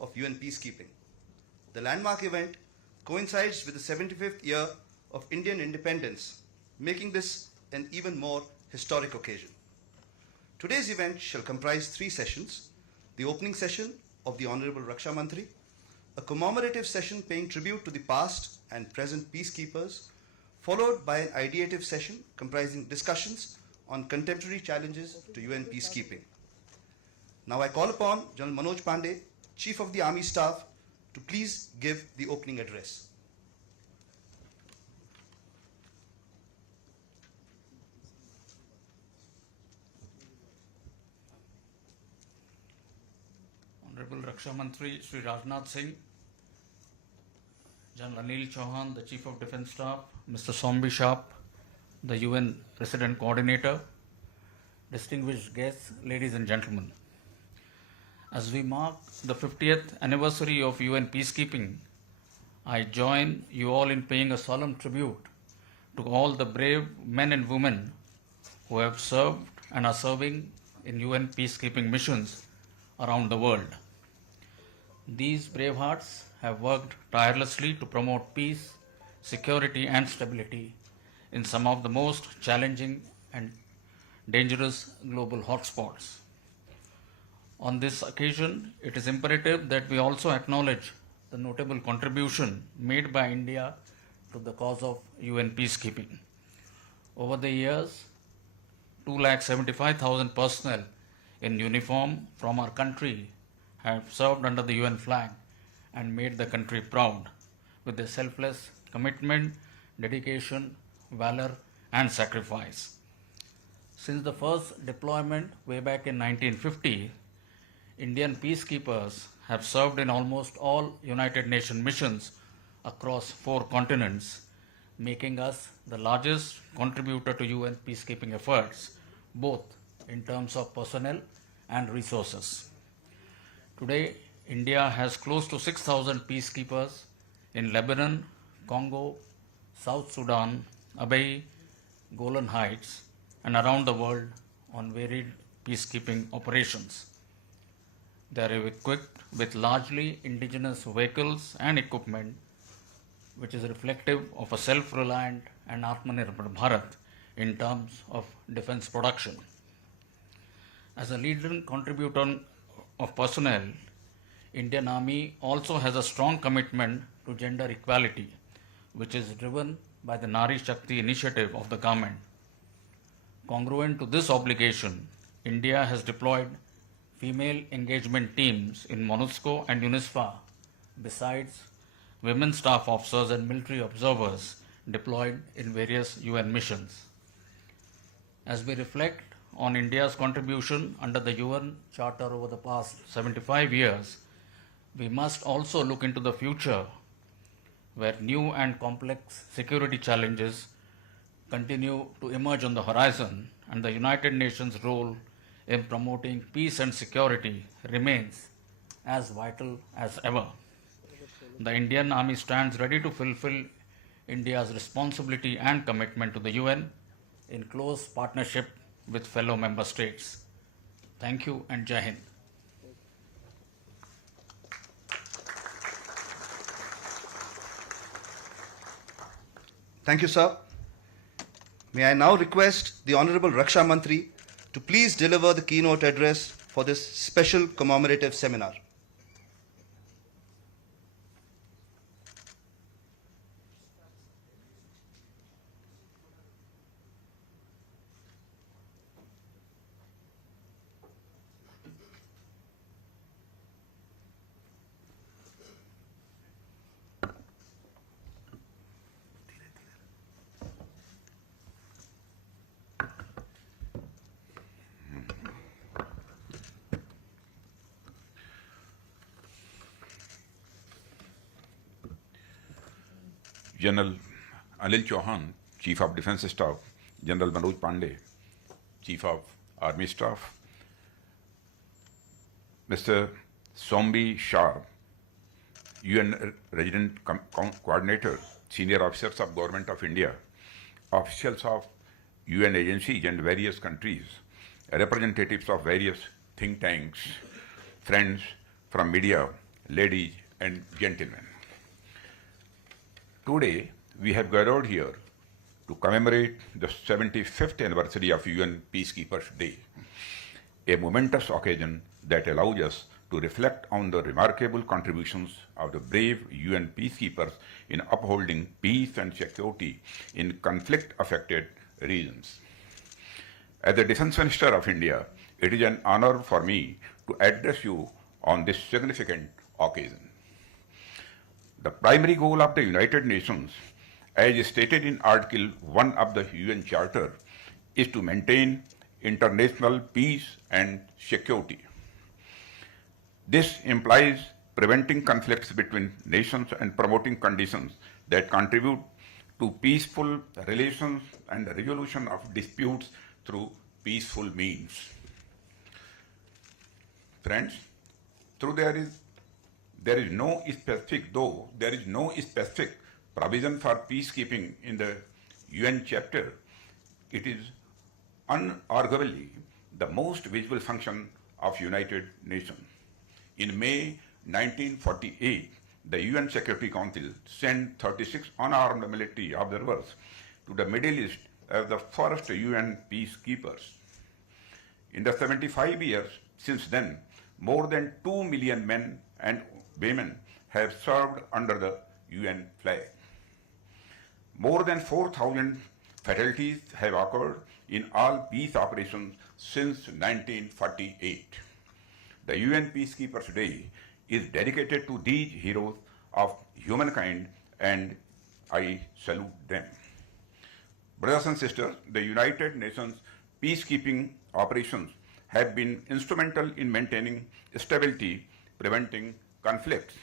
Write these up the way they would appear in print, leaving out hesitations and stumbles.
of UN peacekeeping. The landmark event coincides with the 75th year of Indian independence, making this an even more historic occasion. Today's event shall comprise 3 sessions: the opening session of the Honorable Raksha Mantri, a commemorative session paying tribute to the past and present peacekeepers, followed by an ideative session comprising discussions on contemporary challenges to UN peacekeeping. Now I call upon General Manoj Pandey, Chief of the Army Staff, to please give the opening address. Honorable Raksha Mantri Sri Rajnath Singh, General Anil Chauhan, the Chief of Defence Staff, Mr. Sombi Sharp, the UN Resident Coordinator, distinguished guests, ladies and gentlemen. As we mark the 50th anniversary of UN peacekeeping, I join you all in paying a solemn tribute to all the brave men and women who have served and are serving in UN peacekeeping missions around the world. These brave hearts have worked tirelessly to promote peace, security and stability in some of the most challenging and dangerous global hotspots. On this occasion, it is imperative that we also acknowledge the notable contribution made by India to the cause of UN peacekeeping. Over the years, 275,000 personnel in uniform from our country have served under the UN flag and made the country proud with their selfless commitment, dedication, valor and sacrifice. Since the first deployment way back in 1950, Indian peacekeepers have served in almost all United Nations missions across 4 continents, making us the largest contributor to UN peacekeeping efforts, both in terms of personnel and resources. Today, India has close to 6,000 peacekeepers in Lebanon, Congo, South Sudan, Abyei, Golan Heights, and around the world on varied peacekeeping operations. They are equipped with largely indigenous vehicles and equipment, which is reflective of a self-reliant and Atmanirbhar Bharat in terms of defense production. As a leading contributor of personnel, Indian Army also has a strong commitment to gender equality, which is driven by the Nari Shakti initiative of the government. Congruent to this obligation, India has deployed female engagement teams in MONUSCO and UNISFA, besides women staff officers and military observers deployed in various UN missions. As we reflect on India's contribution under the UN Charter over the past 75 years, we must also look into the future, where new and complex security challenges continue to emerge on the horizon, and the United Nations' role in promoting peace and security remains as vital as ever. The Indian Army stands ready to fulfill India's responsibility and commitment to the UN in close partnership with fellow member states. Thank you and Jai Hind. Thank you, sir. May I now request the Honorable Raksha Mantri to please deliver the keynote address for this special commemorative seminar. General Anil Chauhan, Chief of Defence Staff, General Manoj Pandey, Chief of Army Staff, Mr. Sombi Sharp, UN Resident Coordinator, Senior Officers of Government of India, officials of UN agencies and various countries, representatives of various think tanks, friends from media ladies and gentlemen. Today, we have gathered here to commemorate the 75th anniversary of UN Peacekeepers Day, a momentous occasion that allows us to reflect on the remarkable contributions of the brave UN peacekeepers in upholding peace and security in conflict-affected regions. As the Defense Minister of India, it is an honor for me to address you on this significant occasion. The primary goal of the United Nations, as stated in Article 1 of the UN Charter, is to maintain international peace and security. This implies preventing conflicts between nations and promoting conditions that contribute to peaceful relations and the resolution of disputes through peaceful means. Friends, there is no specific provision for peacekeeping in the UN chapter, it is unarguably the most visible function of United Nations. In May 1948, the UN Security Council sent 36 unarmed military observers to the Middle East as the first UN peacekeepers. In the 75 years since then, more than 2 million men and women have served under the UN flag. More than 4,000 fatalities have occurred in all peace operations since 1948. The UN Peacekeepers Day is dedicated to these heroes of humankind, and I salute them. Brothers and sisters, the United Nations peacekeeping operations have been instrumental in maintaining stability, preventing conflicts,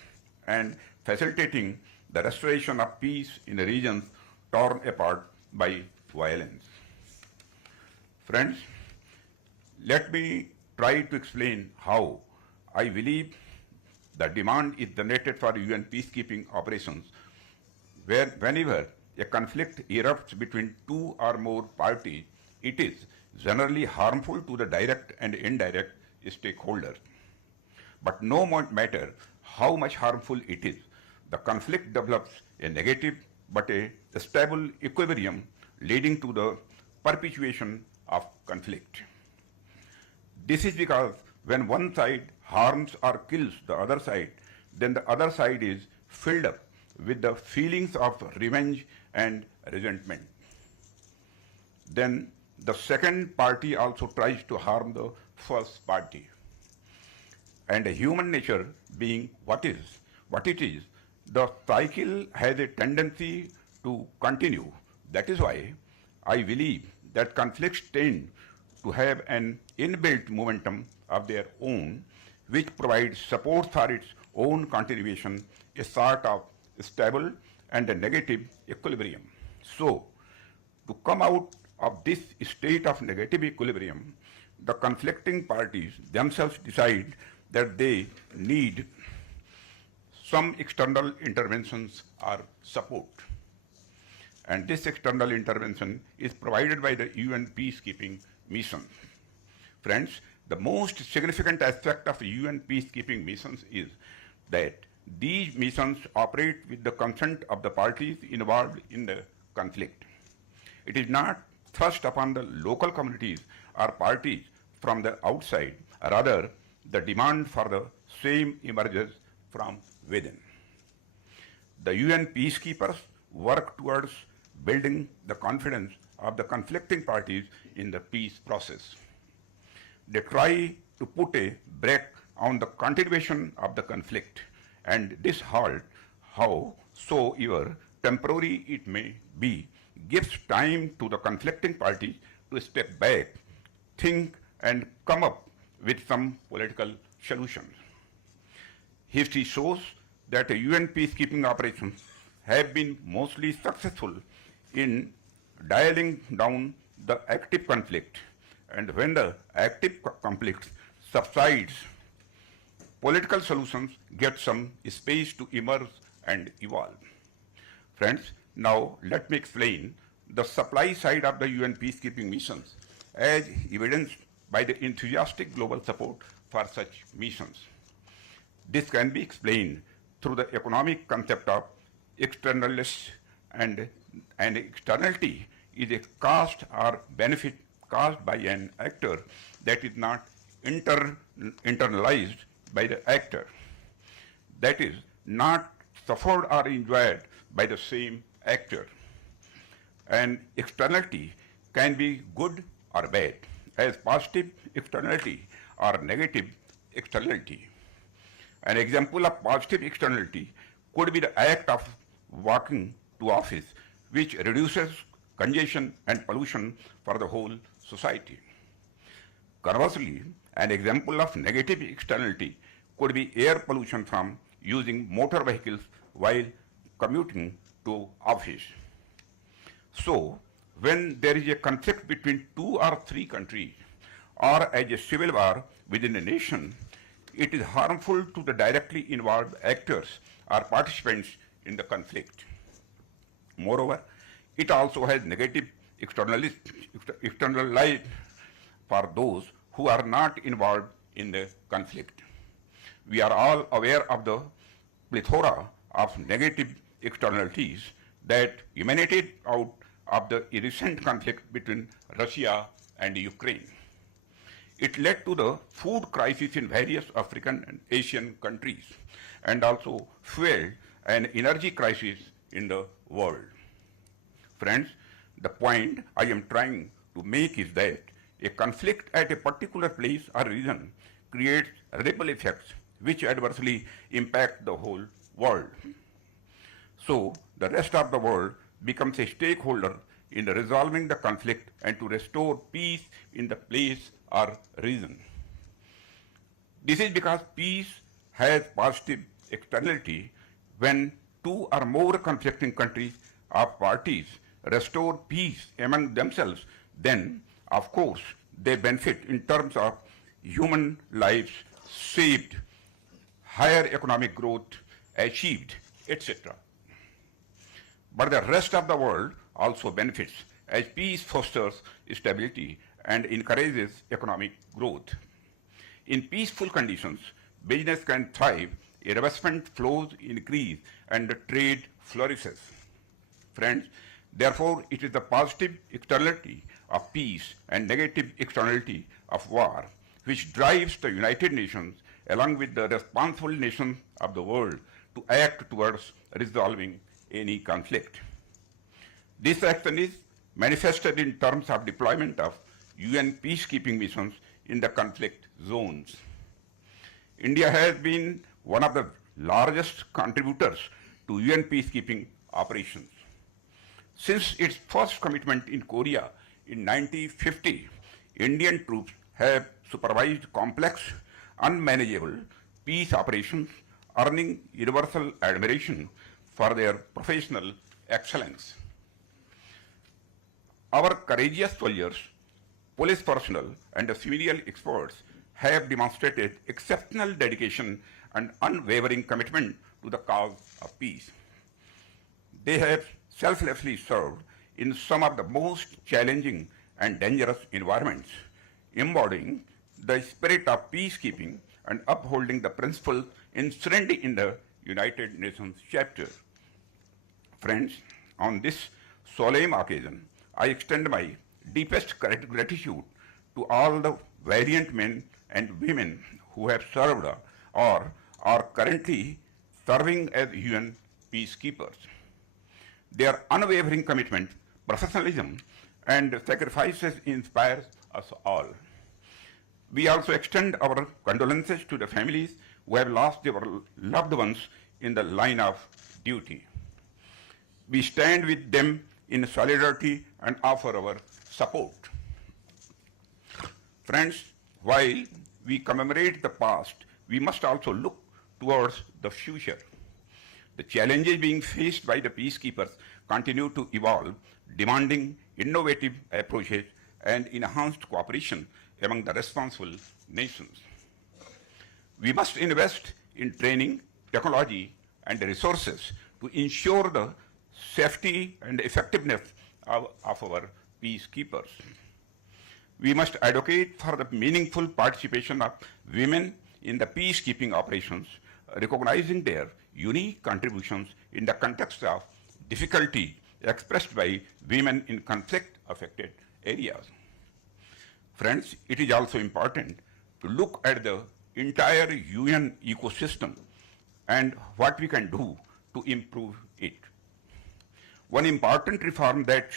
and facilitating the restoration of peace in regions torn apart by violence. Friends, let me try to explain how I believe the demand is generated for UN peacekeeping operations whenever a conflict erupts between two or more parties, it is generally harmful to the direct and indirect stakeholders. But no matter how much harmful it is, the conflict develops a negative but a stable equilibrium leading to the perpetuation of conflict. This is because when one side harms or kills the other side, then the other side is filled up with the feelings of revenge and resentment. Then the second party also tries to harm the first party. And human nature being what it is, the cycle has a tendency to continue. That is why I believe that conflicts tend to have an inbuilt momentum of their own, which provides support for its own continuation, a sort of stable and a negative equilibrium. So, to come out of this state of negative equilibrium, the conflicting parties themselves decide that they need some external interventions or support. And this external intervention is provided by the UN peacekeeping mission. Friends, the most significant aspect of UN peacekeeping missions is that these missions operate with the consent of the parties involved in the conflict. It is not thrust upon the local communities or parties from the outside, rather the demand for the same emerges from within. The UN peacekeepers work towards building the confidence of the conflicting parties in the peace process. They try to put a brake on the continuation of the conflict, and this halt, howsoever temporary it may be, gives time to the conflicting parties to step back, think, and come up with some political solutions. History shows that UN peacekeeping operations have been mostly successful in dialing down the active conflict, and when the active conflict subsides, political solutions get some space to emerge and evolve. Friends, now let me explain the supply side of the UN peacekeeping missions as evidenced by the enthusiastic global support for such missions. This can be explained through the economic concept of externalness, and externality is a cost or benefit caused by an actor that is not internalized by the actor, that is not suffered or enjoyed by the same actor. And externality can be good or bad, as positive externality or negative externality. An example of positive externality could be the act of walking to office, which reduces congestion and pollution for the whole society. Conversely, an example of negative externality could be air pollution from using motor vehicles while commuting to office. So, when there is a conflict between 2 or 3 countries, or as a civil war within a nation, it is harmful to the directly involved actors or participants in the conflict. Moreover, it also has negative externalities for those who are not involved in the conflict. We are all aware of the plethora of negative externalities that emanated out of the recent conflict between Russia and Ukraine. It led to the food crisis in various African and Asian countries, and also fueled an energy crisis in the world. Friends, the point I am trying to make is that a conflict at a particular place or region creates ripple effects which adversely impact the whole world. So, the rest of the world becomes a stakeholder in resolving the conflict and to restore peace in the place or region. This is because peace has positive externality when 2 or more conflicting countries or parties restore peace among themselves, then, of course, they benefit in terms of human lives saved, higher economic growth achieved, etc. But the rest of the world also benefits as peace fosters stability and encourages economic growth. In peaceful conditions, business can thrive, investment flows increase, and trade flourishes. Friends, therefore, it is the positive externality of peace and negative externality of war which drives the United Nations along with the responsible nations of the world to act towards resolving any conflict. This action is manifested in terms of deployment of UN peacekeeping missions in the conflict zones. India has been one of the largest contributors to UN peacekeeping operations. Since its first commitment in Korea in 1950, Indian troops have supervised complex, unmanageable peace operations, earning universal admiration for their professional excellence. Our courageous soldiers, police personnel, and civilian experts have demonstrated exceptional dedication and unwavering commitment to the cause of peace. They have selflessly served in some of the most challenging and dangerous environments, embodying the spirit of peacekeeping and upholding the principles enshrined in the United Nations Charter. Friends, on this solemn occasion, I extend my deepest gratitude to all the valiant men and women who have served or are currently serving as UN peacekeepers. Their unwavering commitment, professionalism, and sacrifices inspires us all. We also extend our condolences to the families who have lost their loved ones in the line of duty. We stand with them in solidarity and offer our support. Friends, while we commemorate the past, we must also look towards the future. The challenges being faced by the peacekeepers continue to evolve, demanding innovative approaches and enhanced cooperation among the responsible nations. We must invest in training, technology, and resources to ensure the safety and effectiveness of our peacekeepers. We must advocate for the meaningful participation of women in the peacekeeping operations recognizing their unique contributions in the context of difficulty expressed by women in conflict-affected areas. Friends, it is also important to look at the entire UN ecosystem and what we can do to improve it. One important reform that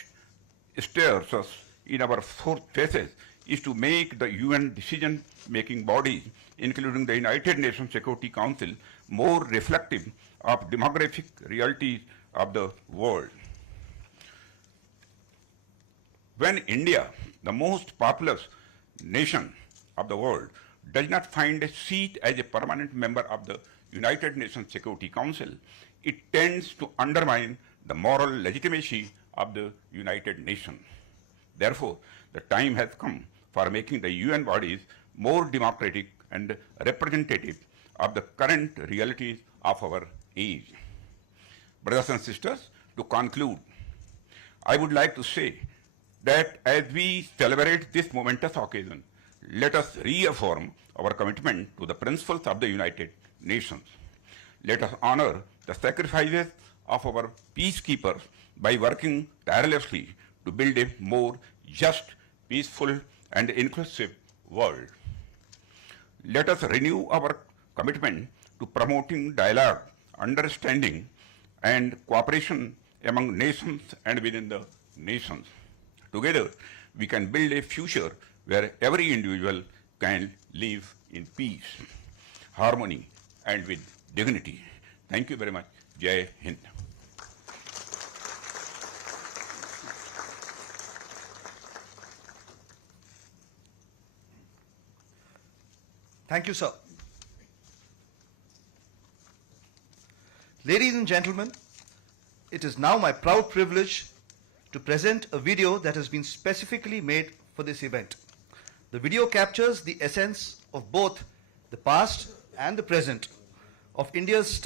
stares us in our four faces is to make the UN decision-making bodies, including the United Nations Security Council, more reflective of demographic realities of the world. When India, the most populous nation of the world, does not find a seat as a permanent member of the United Nations Security Council, it tends to undermine the moral legitimacy of the United Nations. Therefore, the time has come for making the UN bodies more democratic and representative of the current realities of our age. Brothers and sisters, to conclude, I would like to say that as we celebrate this momentous occasion, let us reaffirm our commitment to the principles of the United Nations. Let us honor the sacrifices of our peacekeepers by working tirelessly to build a more just, peaceful, and inclusive world. Let us renew our commitment to promoting dialogue, understanding, and cooperation among nations and within the nations. Together, we can build a future where every individual can live in peace, harmony, and with dignity. Thank you very much. Jai Hind. Thank you, sir. Ladies and gentlemen, it is now my proud privilege to present a video that has been specifically made for this event. The video captures the essence of both the past and the present of India's